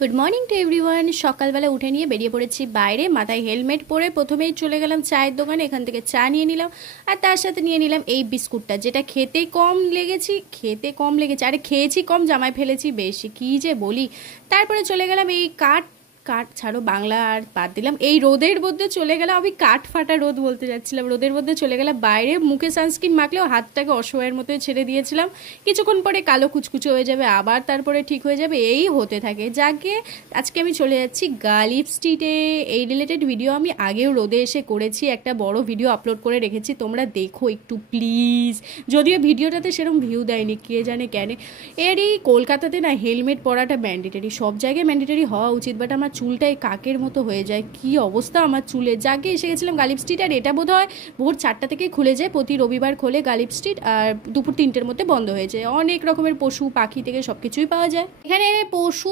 Good morning to everyone. সকালবেলা উঠে নিয়ে বেরিয়ে পড়েছি বাইরে, মাথায় হেলমেট পরে প্রথমেই চলে গেলাম চায়ের দোকানে। এখান থেকে চা নিয়ে নিলাম আর তার সাথে নিয়ে নিলাম এই বিস্কুটটা, যেটা খেতে কম লেগেছে। আরে খেয়েছি কম, জামায় ফেলেছি বেশি, কি যে বলি। তারপরে চলে গেলাম এই কাঠ কাঠ ছাড়ো, বাংলা আর বাদ দিলাম। এই রোদের মধ্যে চলে গেলাম, আমি কাঠ ফাটা রোদ বলতে যাচ্ছিলাম, রোদের মধ্যে চলে গেলাম বাইরে। মুখে সানস্ক্রিন মাখলেও হাতটাকে অসহায়ের মতোই ছেড়ে দিয়েছিলাম। কিছুক্ষণ পরে কালো কুচকুচো হয়ে যাবে, আবার তারপরে ঠিক হয়ে যাবে, এই হতে থাকে। যাকে আজকে আমি চলে যাচ্ছি গালিব স্ট্রিটে। এই রিলেটেড ভিডিও আমি আগেও রোদে এসে করেছি, একটা বড় ভিডিও আপলোড করে রেখেছি, তোমরা দেখো একটু প্লিজ। যদিও ভিডিওটাতে সেরকম ভিউ দেয়নি, কে জানে কেন। এরই কলকাতাতে না হেলমেট পরাটা ম্যান্ডেটারি, সব জায়গায় ম্যান্ডেটারি হওয়া উচিত, বাট আমার চুলটাই কাকের মতো হয়ে যায়, কি অবস্থা আমার চুলে। যাকে এসে গেছিলাম গালিব স্ট্রিট, আর এটা বোধ হয় ভোর 4টা থেকে খুলে যায়, প্রতি রবিবার খোলে গালিব স্ট্রিট, আর দুপুর 3টের মধ্যে বন্ধ হয়ে যায়। অনেক রকমের পশু পাখি থেকে সব কিছুই পাওয়া যায় এখানে। পশু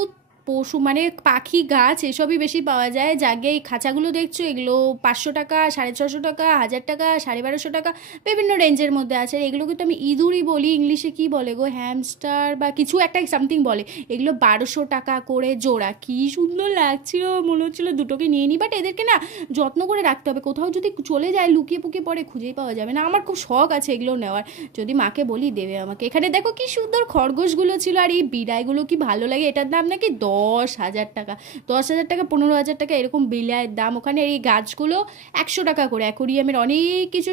পশু মানে পাখি গাছ এসবই বেশি পাওয়া যায়। জাগে এই খাঁচাগুলো দেখছো, এগুলো 500 টাকা, 650 টাকা, 1000 টাকা, 1250 টাকা, বিভিন্ন রেঞ্জের মধ্যে আছে। এগুলো কিন্তু আমি ইঁদুরই বলি, ইংলিশে কি বলে গো, হ্যামস্টার বা কিছু একটা সামথিং বলে। এগুলো 1200 টাকা করে জোড়া। কি সুন্দর লাগছিল, মনে হচ্ছিল দুটোকে নিয়ে নিই, বাট এদেরকে না যত্ন করে রাখতে হবে, কোথাও যদি চলে যায় লুকিয়ে পুকিয়ে পরে খুঁজেই পাওয়া যাবে না। আমার খুব শখ আছে এগুলো নেওয়ার, যদি মাকে বলি দেবে আমাকে। এখানে দেখো কি সুন্দর খরগোশগুলো ছিল, আর এই বিড়াইগুলো কি ভালো লাগে। এটার দাম নাকি 10,000 টাকা, 10,000 টাকা, 15,000 টাকা, এরকম বিলাইয়ের দাম ওখানে। এই গাছগুলো 100 টাকা করে। অ্যাকোরিয়ামের অনেক কিছু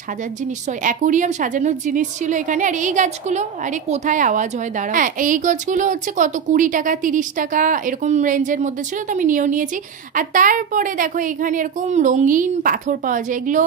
সাজার জিনিস, অ্যাকোরিয়াম সাজানোর জিনিস ছিল এখানে। আর এই গাছগুলো, আরে কোথায় আওয়াজ হয় দাঁড়া, হ্যাঁ এই গাছগুলো হচ্ছে কত 20 টাকা 30 টাকা এরকম রেঞ্জের মধ্যে ছিল, তো আমি নিয়েও নিয়েছি। আর তারপরে দেখো এখানে এরকম রঙিন পাথর পাওয়া যায়, এগুলো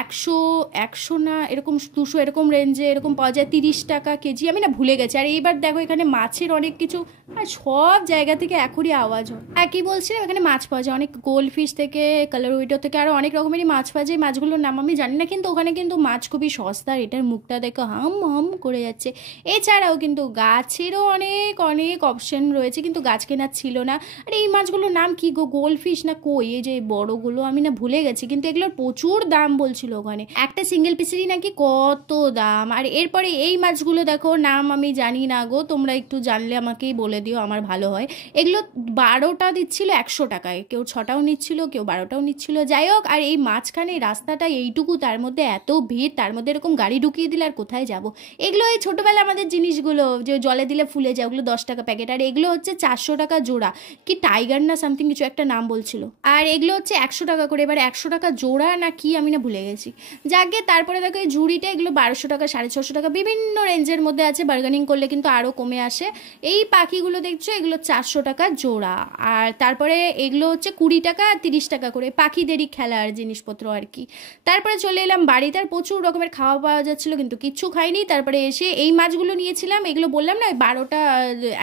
100 না এরকম 200 এরকম রেঞ্জে এরকম পাওয়া যায়, 30 টাকা কেজি, আমি না ভুলে গেছি। আর এইবার দেখো এখানে মাছের অনেক কিছু, আর সব জায়গা থেকে এখনই আওয়াজ হয়। আর কি বলছিলাম, এখানে মাছ পাওয়া যায় অনেক, গোল্ড ফিশ থেকে কালার উইডো থেকে আরও অনেক রকমেরই মাছ পাওয়া যায়। মাছগুলোর নাম আমি জানি না, কিন্তু ওখানে কিন্তু মাছ খুবই সস্তা। এটার মুখটা দেখো হাম হাম করে যাচ্ছে। এছাড়াও কিন্তু গাছেরও অনেক অনেক অপশন রয়েছে, কিন্তু গাছ কেনার ছিল না। আর এই মাছগুলোর নাম কি গো, গোল্ড ফিশ না কই, এই যে বড়গুলো, আমি না ভুলে গেছি, কিন্তু এগুলোর প্রচুর দাম বলছিল ওখানে, একটা সিঙ্গেল পিসেরই নাকি কত দাম। আর এরপরে এই মাছগুলো দেখো, নাম আমি জানি না গো, তোমরা একটু জানলে আমাকেই বলে দিও, আমার ভালো হয়। এগুলো 12টা দিচ্ছিল 100 টাকায়, কেউ 6টাও নিচ্ছিল, কেউ 12টাও নিচ্ছিল, যাই হোক। আর এই মাঝখানে রাস্তাটা এইটুকু, তার মধ্যে এত ভিড়, তার মধ্যে এরকম গাড়ি ঢুকিয়ে দিলে আর কোথায় যাব। এগুলো এই ছোটোবেলা আমাদের জিনিসগুলো, যে জলে দিলে ফুলে যায়, ওগুলো 10 টাকা প্যাকেট। আর এগুলো হচ্ছে 400 টাকা জোড়া, কি টাইগার না সামথিং কিছু একটা নাম বলছিল। আর এগুলো হচ্ছে 100 টাকা করে, এবার 100 টাকা জোড়া না কি আমি না ভুলে গেছি। যাকে তারপরে দেখো এই ঝুড়িটা, এগুলো 1200 টাকা, 650 টাকা, বিভিন্ন রেঞ্জের মধ্যে আছে, বার্গেনিং করলে কিন্তু আরও কমে আসে। এই পাখিগুলো দেখছো, এগুলো 400 টাকা জোড়া। আর তারপরে এগুলো হচ্ছে 20 টাকা আর 30 টাকা করে, পাখিদেরই খেলার জিনিসপত্র আর কি। তারপরে চলে এলাম বাড়িতে, আর প্রচুর রকমের খাওয়া পাওয়া যাচ্ছিল, কিন্তু কিচ্ছু খাইনি। তারপরে এসে এই মাছগুলো নিয়েছিলাম, এগুলো বললাম না 12টা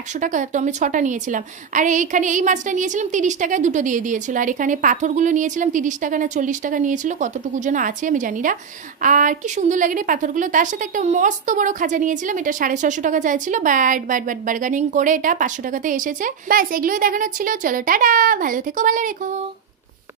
100 টাকা, তো আমি 6টা নিয়েছিলাম। আর এইখানে এই মাছটা নিয়েছিলাম 30 টাকায়, দুটো দিয়ে দিয়েছিল। আর এখানে পাথরগুলো নিয়েছিলাম 30 টাকা না 40 টাকা নিয়েছিল, কতটুকু যেন আছে আমি জানি না। আর কি সুন্দর লাগে রে পাথরগুলো। তার সাথে একটা মস্ত বড় খাঁচা নিয়েছিলাম, এটা 650 টাকা চাইছিল, বাট বাট বাট বার্গানিং করে এটা 500 টাকাতে এসেছে। ব্যাস এগুলোই দেখানোর ছিল। চলো টাটা, ভালো থেকো, ভালো রেখো।